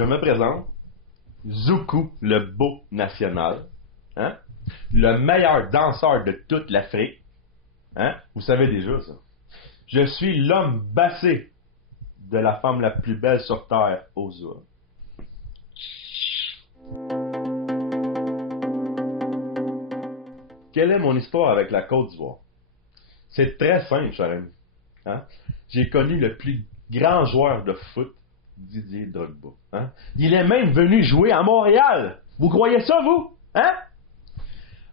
Je me présente, Zoukou, le beau national, hein? Le meilleur danseur de toute l'Afrique, hein? Vous savez déjà ça. Je suis l'homme bassé de la femme la plus belle sur terre, Ozua. Quelle est mon histoire avec la Côte d'Ivoire? C'est très simple, cher ami. Hein? J'ai connu le plus grand joueur de foot, Didier Drogba. Hein? Il est même venu jouer à Montréal. Vous croyez ça, vous? Hein?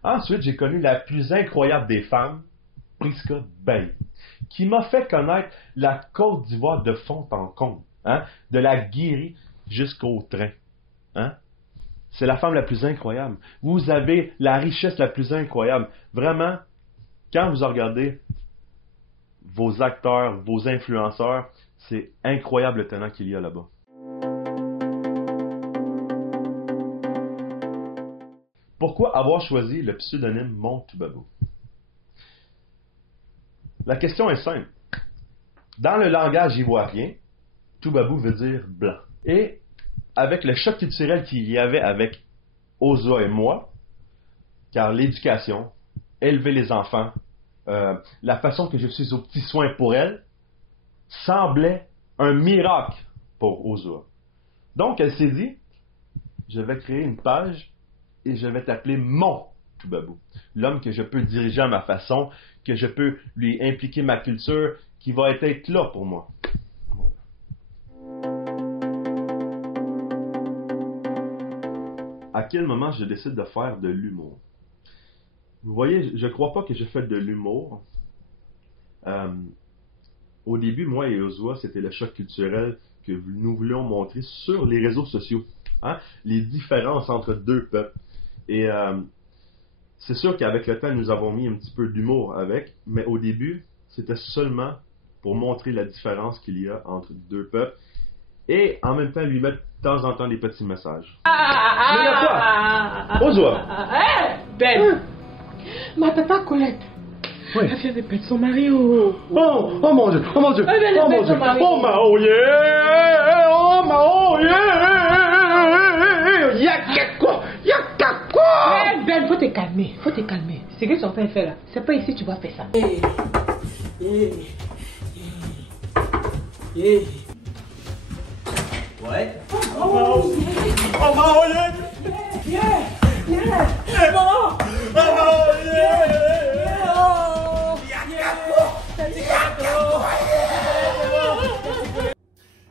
Ensuite, j'ai connu la plus incroyable des femmes, Priska Bay, qui m'a fait connaître la Côte d'Ivoire de fond en comble. Hein? De la Guéry jusqu'au train. Hein? C'est la femme la plus incroyable. Vous avez la richesse la plus incroyable. Vraiment, quand vous regardez vos acteurs, vos influenceurs, c'est incroyable le talent qu'il y a là-bas. Pourquoi avoir choisi le pseudonyme Mon Toubabou? La question est simple. Dans le langage ivoirien, Toubabou veut dire blanc. Et avec le choc culturel qu'il y avait avec Ozua et moi, car l'éducation, élever les enfants, la façon que je suis aux petits soins pour elle, semblait un miracle pour Ozua. Donc elle s'est dit, je vais créer une page et je vais t'appeler Mon Toubabou. L'homme que je peux diriger à ma façon, que je peux lui impliquer ma culture, qui va être là pour moi. Voilà. À quel moment je décide de faire de l'humour? Vous voyez, je ne crois pas que je fais de l'humour. Au début, moi et Ozua, c'était le choc culturel que nous voulions montrer sur les réseaux sociaux. Hein? Les différences entre deux peuples. Et c'est sûr qu'avec le temps, nous avons mis un petit peu d'humour avec, mais au début, c'était seulement pour montrer la différence qu'il y a entre deux peuples et en même temps lui mettre de temps en temps des petits messages. Mais là quoi? Ozua! Ben! Ma tata Colette! Oui. Elle vient de perdre son mari au... Oh mon Dieu! Oh mon Dieu! Elle vient de Oh mon perdre Dieu! son mari. Oh ma oh yeah! Oh ma oh yeah! Yakako! Yakako! Ben, faut te calmer, faut te calmer. C'est ce que tu es en train de faire là. C'est pas ici que tu vas faire ça. Ouais. Oh ma oh yeah!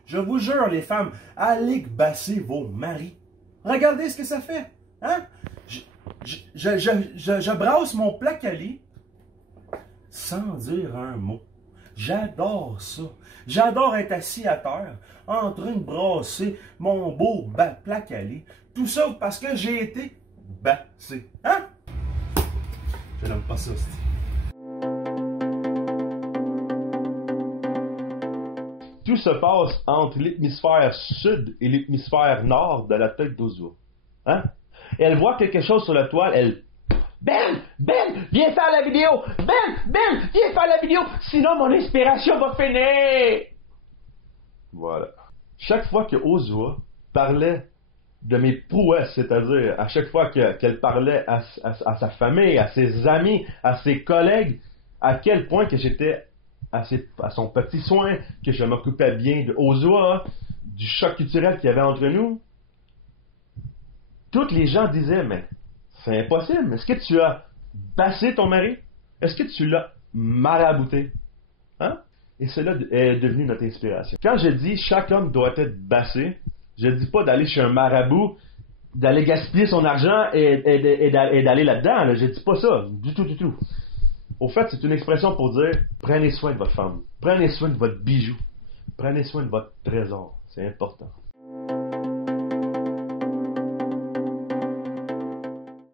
Je vous jure, les femmes, allez basser vos maris. Regardez ce que ça fait. Hein? Je brasse mon placali sans dire un mot. J'adore ça. J'adore être assis à terre, en train de brasser mon beau placali. Tout ça parce que j'ai été bassé. Hein? Je n'aime pas ça, c'est... Tout se passe entre l'hémisphère sud et l'hémisphère nord de la tête d'Ozua. Hein? Et elle voit quelque chose sur la toile, elle... Ben, viens faire la vidéo! Ben, viens faire la vidéo! Sinon, mon inspiration va finir! Voilà. Chaque fois que Ozua parlait de mes prouesses, c'est-à-dire à chaque fois qu'elle parlait à sa famille, à ses amis, à ses collègues, à quel point que j'étais à son petit soin, que je m'occupais bien de Ozua, du choc culturel qu'il y avait entre nous, tous les gens disaient, mais c'est impossible, est-ce que tu as bassé ton mari? Est-ce que tu l'as marabouté? Hein? Et cela est devenu notre inspiration. Quand je dis chaque homme doit être bassé, je ne dis pas d'aller chez un marabout, d'aller gaspiller son argent et d'aller là-dedans. Là. Je ne dis pas ça, du tout. Au fait, c'est une expression pour dire prenez soin de votre femme, prenez soin de votre bijou, prenez soin de votre trésor. C'est important.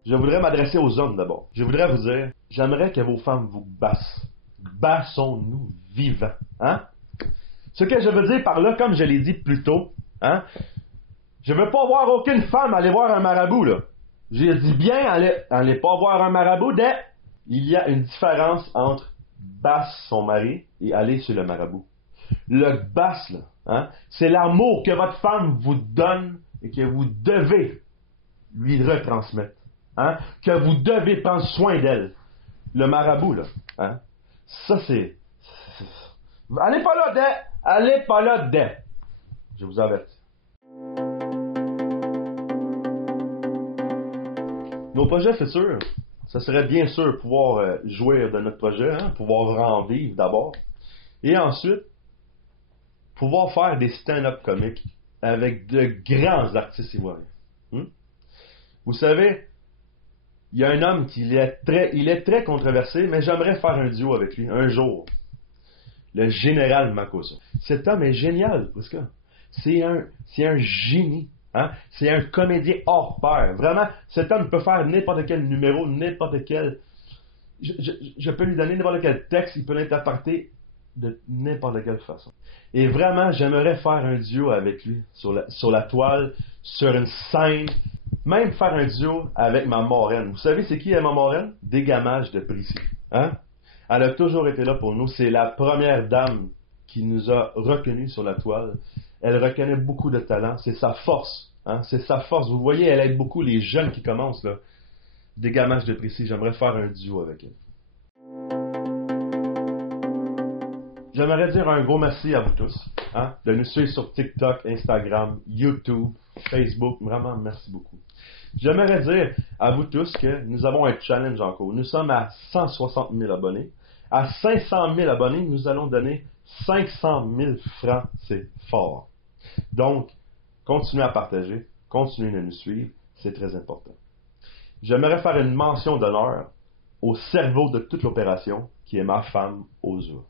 Je voudrais m'adresser aux hommes d'abord. Je voudrais vous dire, j'aimerais que vos femmes vous bassent. Bassons-nous vivants. Hein? Ce que je veux dire par là, comme je l'ai dit plus tôt, hein? Je ne veux pas voir aucune femme aller voir un marabout. Là. J'ai dit bien, allez pas voir un marabout. Il y a une différence entre basse son mari et aller chez le marabout. Le basse, là, Hein? C'est l'amour que votre femme vous donne et que vous devez lui retransmettre. Hein? Que vous devez prendre soin d'elle. Le marabout, là. Hein? Ça, c'est... Allez pas là, dès! Allez pas là, dès! Je vous avertis. Nos projets futurs, ça serait bien sûr pouvoir jouir de notre projet, hein? Pouvoir en vivre d'abord. Et ensuite, pouvoir faire des stand-up comiques avec de grands artistes ivoiriens. Vous savez, il y a un homme qui il est très controversé, mais j'aimerais faire un duo avec lui un jour. Le général Makossa. Cet homme est génial, parce que c'est un génie. Hein? C'est un comédien hors pair. Vraiment, cet homme peut faire n'importe quel numéro, n'importe quel... Je peux lui donner n'importe quel texte, il peut l'interpréter de n'importe quelle façon. Et vraiment, j'aimerais faire un duo avec lui sur la toile, sur une scène, même faire un duo avec ma marraine. Vous savez c'est qui ma marraine? Dégamage de Prissy. Hein? Elle a toujours été là pour nous. C'est la première dame qui nous a reconnus sur la toile. Elle reconnaît beaucoup de talent. C'est sa force. Hein? C'est sa force. Vous voyez, elle aide beaucoup les jeunes qui commencent. Là. Dégamage de Prissy. J'aimerais faire un duo avec elle. J'aimerais dire un gros merci à vous tous. Hein? De nous suivre sur TikTok, Instagram, YouTube, Facebook. Vraiment, merci beaucoup. J'aimerais dire à vous tous que nous avons un challenge en cours. Nous sommes à 160 000 abonnés. À 500 000 abonnés, nous allons donner 500 000 francs. C'est fort. Donc, continuez à partager, continuez de nous suivre. C'est très important. J'aimerais faire une mention d'honneur au cerveau de toute l'opération, qui est ma femme, Ozua.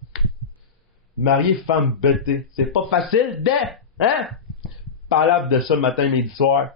Mariée, femme bettée, c'est pas facile, hein? Parlable de ça le matin, midi, soir.